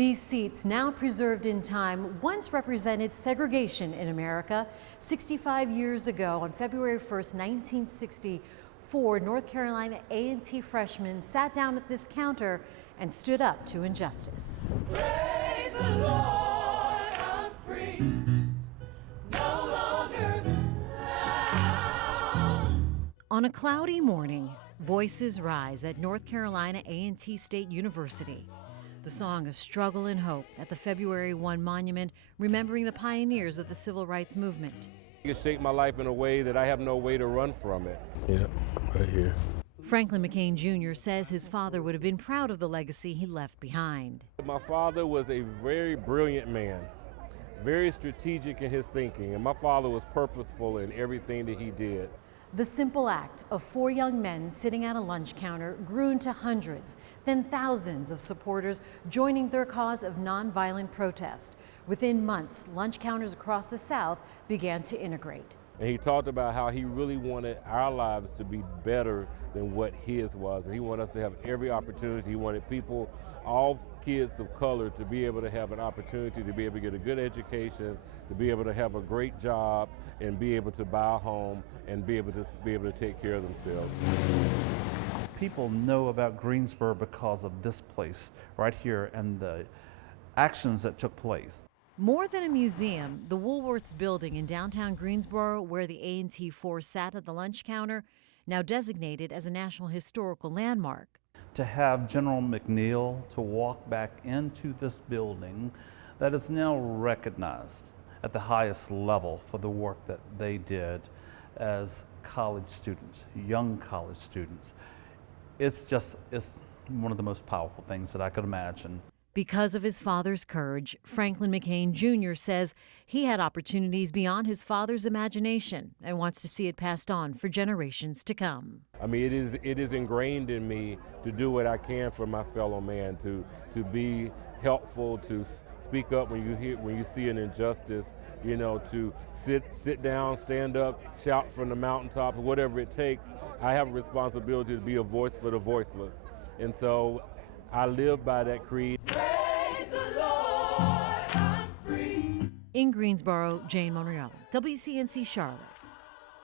These seats, now preserved in time, once represented segregation in America. 65 years ago, on February 1st, 1964, North Carolina A&T freshmen sat down at this counter and stood up to injustice. Praise the Lord, I'm free, no longer bound. On a cloudy morning, voices rise at North Carolina A&T State University. The song of struggle and hope at the February 1 monument, remembering the pioneers of the civil rights movement. It shaped my life in a way that I have no way to run from it. Yeah, right here. Franklin McCain Jr. says his father would have been proud of the legacy he left behind. My father was a very brilliant man, very strategic in his thinking, and my father was purposeful in everything that he did. The simple act of 4 young men sitting at a lunch counter grew into hundreds, then thousands of supporters joining their cause of nonviolent protest. Within months, lunch counters across the South began to integrate. And he talked about how he really wanted our lives to be better than what his was. And he wanted us to have every opportunity. He wanted people, all kids of color, to be able to have an opportunity to be able to get a good education, to be able to have a great job, and be able to buy a home and be able to take care of themselves. People know about Greensboro because of this place right here and the actions that took place. More than a museum, the Woolworths building in downtown Greensboro, where the A&T force sat at the lunch counter, now designated as a National Historical Landmark. To have General McNeil to walk back into this building that is now recognized at the highest level for the work that they did as college students, young college students. It's one of the most powerful things that I could imagine. Because of his father's courage, Franklin McCain Jr. says he had opportunities beyond his father's imagination and wants to see it passed on for generations to come. I mean, it is ingrained in me to do what I can for my fellow man, to be helpful, to speak up when you see an injustice, you know, to sit down, stand up, shout from the mountaintop, whatever it takes. I have a responsibility to be a voice for the voiceless. And so I live by that creed. Praise the Lord, I'm free. In Greensboro, Jane Monreal, WCNC Charlotte.